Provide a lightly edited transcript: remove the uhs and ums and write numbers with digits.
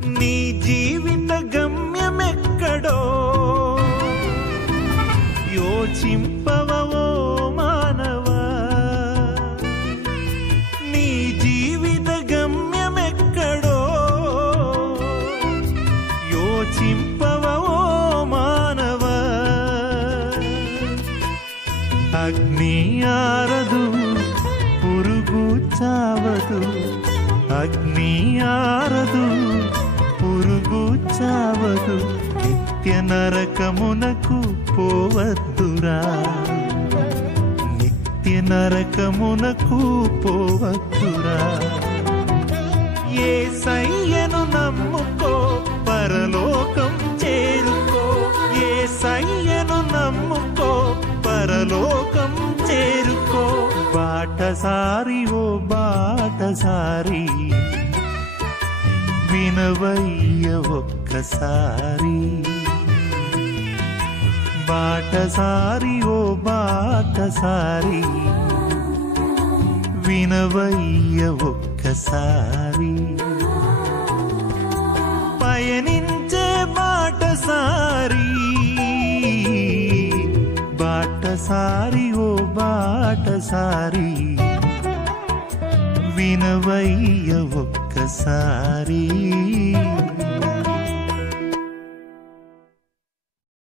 నీ జీవిత గమ్యమెక్కడో యోచింపవో మానవా, నీ జీవిత గమ్యమెక్కడో యోచింపవో మానవా. అగ్ని ఆరదు పురుగు చావదు, అగ్ని ఆరదు పురుగు చావదు, నిత్య నరకమునకు పోవద్దురా, నిత్య నరకమునకు పోవద్దురా. యేసయ్యను నమ్ముకో పరలోకం చేరుకో, యేసయ్యను నమ్ముకో పరలోకం చేరుకో. బాటసారి ఓ బాటసారి వినవయ్య ఒక్కసారి, బాటసారి ఓ బాటసారి వినవయ్య ఒక్కసారి. పయనించే బాటసారి, బాటసారి ఓ బాటసారి వినవయ్య ఒక్కసారి.